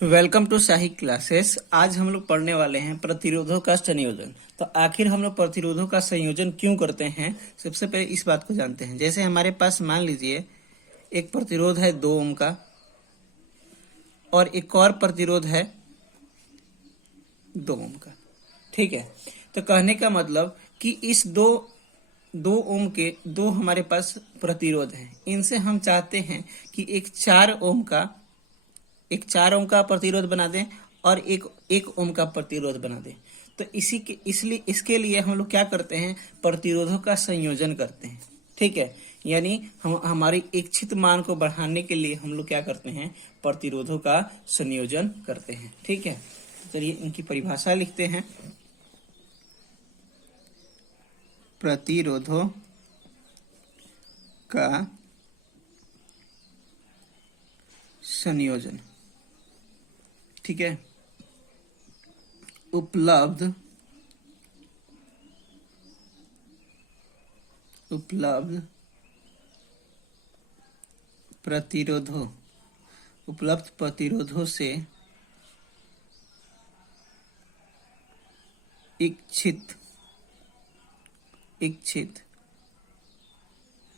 Welcome to shahi classes. आज हम लोग पढ़ने वाले हैं प्रतिरोधों का संयोजन। तो आखिर हम लोग प्रतिरोधों का संयोजन क्यों करते हैं, सबसे पहले इस बात को जानते हैं। जैसे हमारे पास मान लीजिए एक प्रतिरोध है 2 ओम का और एक और प्रतिरोध है 2 ओम का। ठीक है, तो कहने का मतलब कि इस दो ओम के दो हमारे पास प्रतिरोध हैं। इनसे हम चाहते हैं कि एक 4 ओम का प्रतिरोध बना दें और एक ओम का प्रतिरोध बना दें। तो इसलिए इसके लिए हम लोग क्या करते हैं, प्रतिरोधों का संयोजन करते हैं। ठीक है, यानी हम हमारी इच्छित मान को बढ़ाने के लिए हम लोग क्या करते हैं, प्रतिरोधों का संयोजन करते हैं। ठीक है, तो चलिए इनकी परिभाषा लिखते हैं। प्रतिरोधों का संयोजन, ठीक है, उपलब्ध उपलब्ध प्रतिरोधों से इच्छित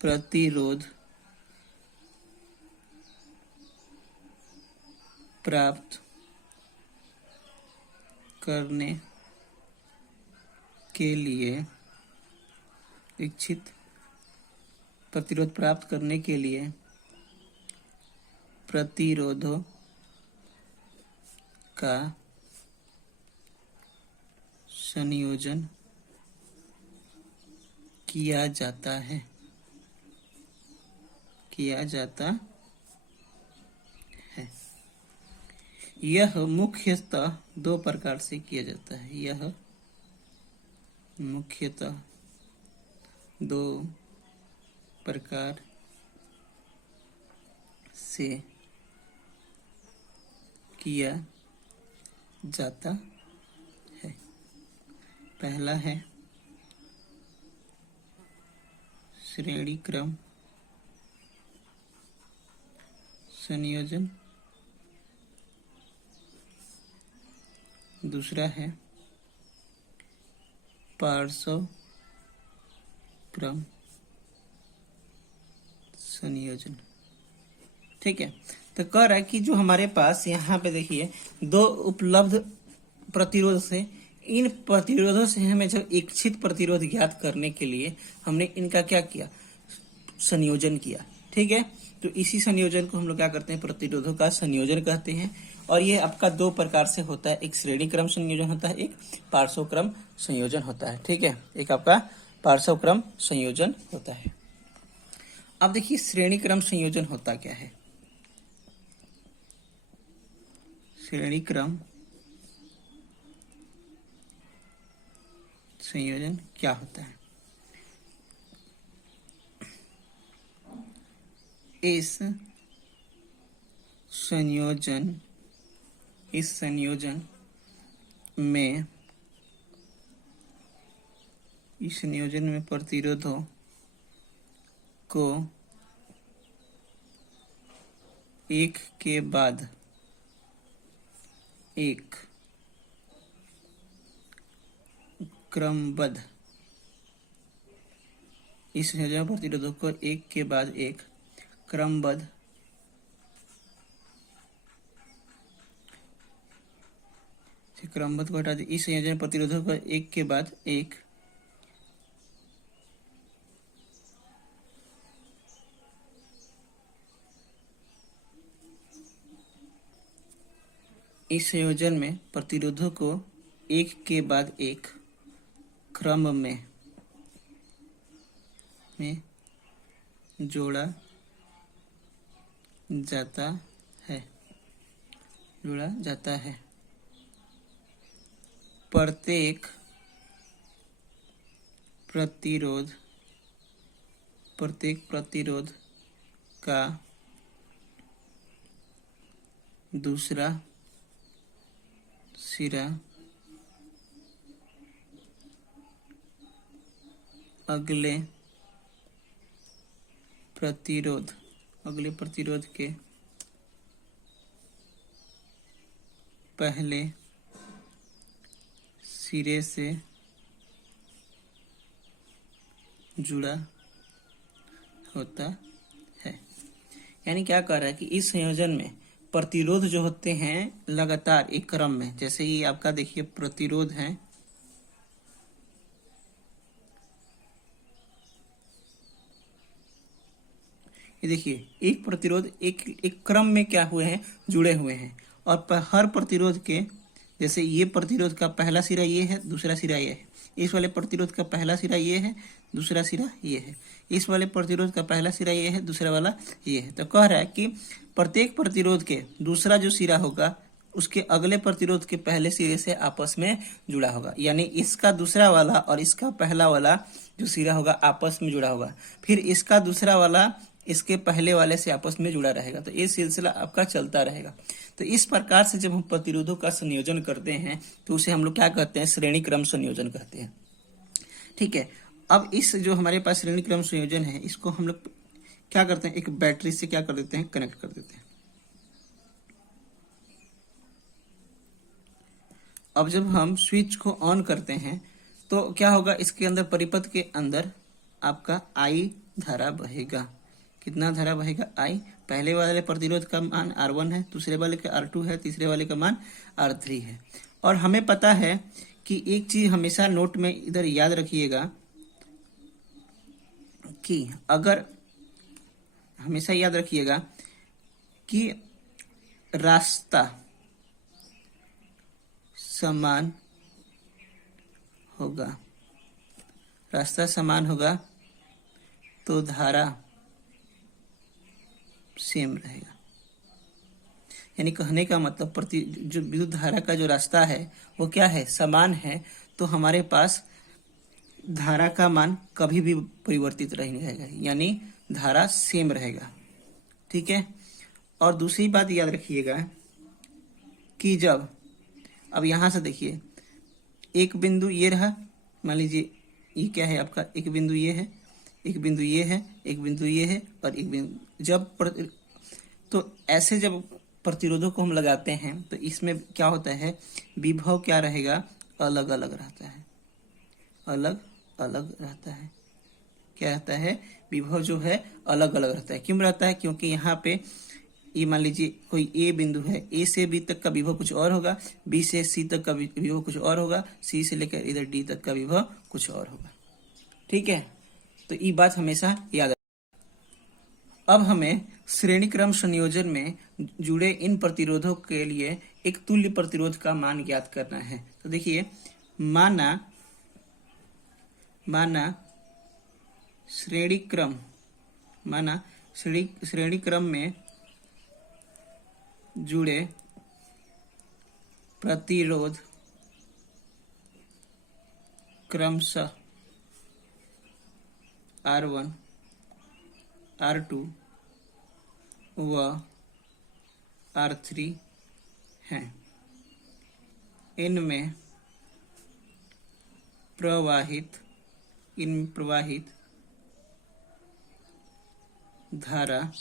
प्रतिरोध प्राप्त करने के लिए प्रतिरोधों का संयोजन किया जाता है। यह मुख्यतः 2 प्रकार से किया जाता है। यह मुख्यतः 2 प्रकार से किया जाता है। पहला है श्रेणी क्रम संयोजन, दूसरा है पार्श्व क्रम संयोजन। ठीक है, तो कह रहा है कि जो हमारे पास यहाँ पे देखिए 2 उपलब्ध प्रतिरोध से, इन प्रतिरोधों से हमें जो इच्छित प्रतिरोध ज्ञात करने के लिए हमने इनका क्या किया, संयोजन किया। ठीक है, तो इसी संयोजन को हम लोग क्या करते हैं, प्रतिरोधों का संयोजन कहते हैं। और ये आपका 2 प्रकार से होता है, एक श्रेणी क्रम संयोजन होता है, एक पार्श्व क्रम संयोजन होता है। ठीक है, एक आपका पार्श्व क्रम संयोजन होता है। अब देखिए श्रेणी क्रम संयोजन होता क्या है। श्रेणी क्रम संयोजन क्या होता है, इस संयोजन में प्रतिरोधों को एक के बाद एक क्रमबद्ध, इस संयोजन प्रतिरोधों को एक के बाद एक क्रमबद्ध को हटा दे। इस संयोजन प्रतिरोधों को एक के बाद एक इस संयोजन में प्रतिरोधों को एक के बाद एक क्रम में जोड़ा जाता है। प्रत्येक प्रतिरोध का दूसरा सिरा अगले प्रतिरोध के पहले सिरे से जुड़ा होता है। यानी क्या कह रहा है कि इस संयोजन में प्रतिरोध जो होते हैं लगातार एक क्रम में, जैसे ये आपका देखिए प्रतिरोध है, ये देखिए एक प्रतिरोध एक क्रम में क्या हुए हैं, जुड़े हुए हैं। और हर प्रतिरोध के, जैसे ये प्रतिरोध का पहला सिरा ये है, दूसरा सिरा ये है, इस वाले प्रतिरोध का पहला सिरा ये है, दूसरा सिरा ये है, इस वाले प्रतिरोध का पहला सिरा ये है, दूसरा वाला ये है। तो कह रहा है कि प्रत्येक प्रतिरोध के दूसरा जो सिरा होगा उसके अगले प्रतिरोध के पहले सिरे से आपस में जुड़ा होगा। यानी इसका दूसरा वाला और इसका पहला वाला जो सिरा होगा आपस में जुड़ा होगा, फिर इसका दूसरा वाला इसके पहले वाले से आपस में जुड़ा रहेगा। तो ये सिलसिला आपका चलता रहेगा। तो इस प्रकार से जब हम प्रतिरोधों का संयोजन करते हैं तो उसे हम लोग क्या कहते हैं, श्रेणी क्रम संयोजन कहते हैं। ठीक है, अब इस जो हमारे पास श्रेणी क्रम संयोजन है इसको हम लोग क्या करते हैं, एक बैटरी से क्या कर देते हैं, कनेक्ट कर देते हैं। अब जब हम स्विच को ऑन करते हैं तो क्या होगा, इसके अंदर परिपथ के अंदर आपका आई धारा बहेगा। कितना धारा बहेगा, आई। पहले वाले प्रतिरोध का मान R1 है, दूसरे वाले का R2 है, तीसरे वाले का मान R3 है। और हमें पता है कि एक चीज हमेशा नोट में इधर याद रखिएगा कि अगर हमेशा याद रखिएगा कि रास्ता समान होगा, रास्ता समान होगा तो धारा सेम रहेगा। यानी कहने का मतलब जो विद्युत धारा का जो रास्ता है वो क्या है, समान है, तो हमारे पास धारा का मान कभी भी परिवर्तित नहीं रहेगा, यानी धारा सेम रहेगा। ठीक है। और दूसरी बात याद रखिएगा कि जब अब यहां से देखिए एक बिंदु ये रहा, मान लीजिए ये क्या है आपका, एक बिंदु ये है, एक बिंदु ये है, एक बिंदु ये है और एक बिंदु, तो ऐसे जब प्रतिरोधों को हम लगाते हैं तो इसमें क्या होता है, विभव क्या रहेगा, अलग अलग रहता है, अलग अलग रहता है। क्या रहता है, विभव जो है अलग अलग रहता है। क्यों रहता है, क्योंकि यहाँ पे ये मान लीजिए कोई ए बिंदु है, ए से बी तक का विभव कुछ और होगा, बी से सी तक का विभव कुछ और होगा, सी से लेकर इधर डी तक का विभव कुछ और होगा। ठीक है, तो ये बात हमेशा याद। अब हमें श्रेणी क्रम संयोजन में जुड़े इन प्रतिरोधों के लिए एक तुल्य प्रतिरोध का मान ज्ञात करना है। तो देखिए माना श्रेणी क्रम में जुड़े प्रतिरोध क्रमशः R1, R2 व R3 हैं। इनमें प्रवाहित धारा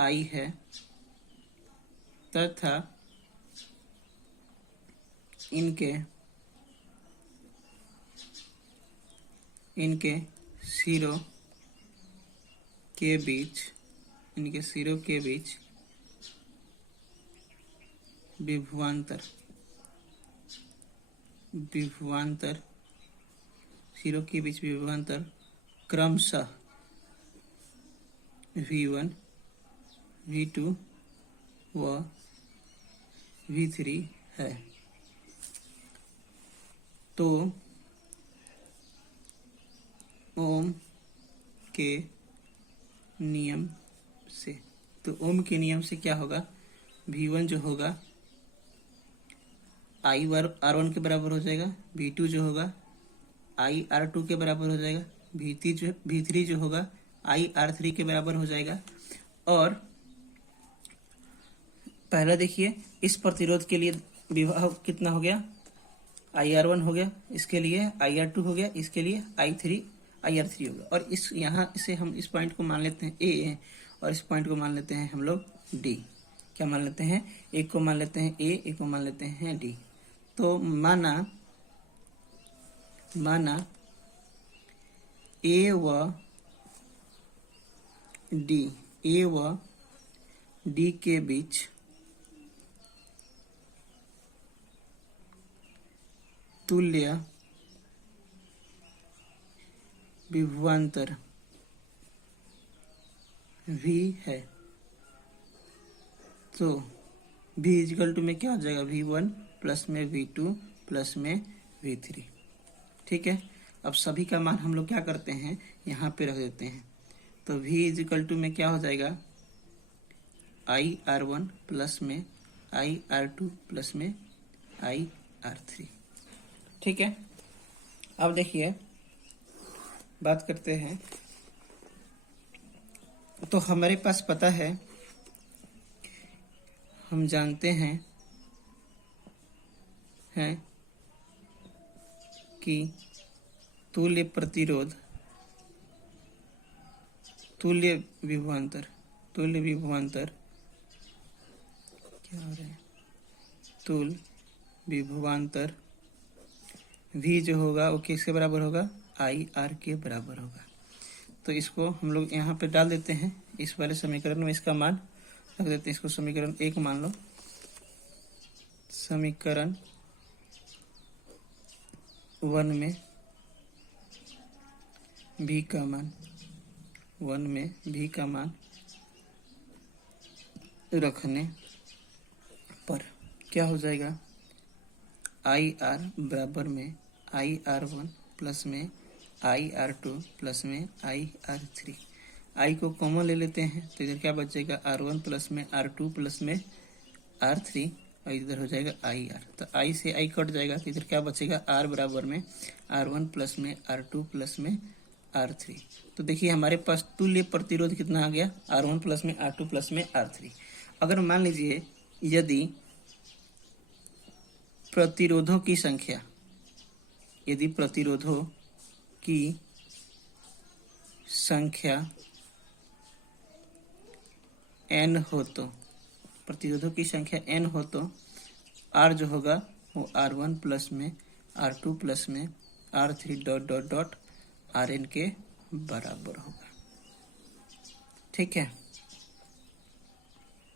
I है तथा इनके सिरों के बीच विभवांतर सिरों के बीच विभवांतर क्रमशः V1, V2 व V3 है। तो ओम के नियम से क्या होगा, V1 जो होगा I R1 के बराबर हो जाएगा, V2 जो होगा I R2 के बराबर हो जाएगा, V3 जो होगा I R3 के बराबर हो जाएगा। और पहला देखिए इस प्रतिरोध के लिए विभव कितना हो गया, IR1 हो गया, इसके लिए IR2 हो गया, इसके लिए IR3 होगा। और इस यहाँ इसे हम इस पॉइंट को मान लेते हैं A और इस पॉइंट को मान लेते हैं हम लोग D। क्या मान लेते हैं, एक को मान लेते हैं ए, एक को मान लेते हैं डी। तो माना ए व डी के बीच तुल्य विभवांतर V है, तो V इजिकल टू में क्या हो जाएगा, V1 प्लस में V2 प्लस में V3। ठीक है, अब सभी का मान हम लोग क्या करते हैं, यहाँ पे रख देते हैं। तो V इजिकल टू में क्या हो जाएगा, IR1 प्लस में IR2 प्लस में IR3। ठीक है, अब देखिए बात करते हैं। तो हमारे पास पता है, हम जानते हैं कि तुल्य प्रतिरोध, तुल्य विभवांतर क्या हो रहा है, तुल्य विभवांतर V जो होगा वो किसके बराबर होगा, IR के बराबर होगा। तो इसको हम लोग यहाँ पे डाल देते हैं, इस वाले समीकरण में इसका मान रख देते हैं। इसको समीकरण 1 मान लो, समीकरण 1 में V का मान, 1 में V का मान रखने पर क्या हो जाएगा, IR बराबर में IR1 प्लस में IR2 प्लस में IR3। I को कॉमन ले लेते हैं तो इधर क्या बचेगा, R1 प्लस में R2 प्लस में R3 और इधर हो जाएगा IR। तो I से I कट जाएगा तो इधर क्या बचेगा, R बराबर में R1 प्लस में R2 प्लस में R3। तो देखिए हमारे पास तुल्य प्रतिरोध कितना आ गया, R1 प्लस में R2 प्लस में R3। अगर मान लीजिए यदि प्रतिरोधों की संख्या, यदि प्रतिरोधों की संख्या n हो, तो प्रतिरोधों की संख्या n हो तो R जो होगा वो R1 प्लस में R2 प्लस में R3 dot dot dot Rn के बराबर होगा। ठीक है।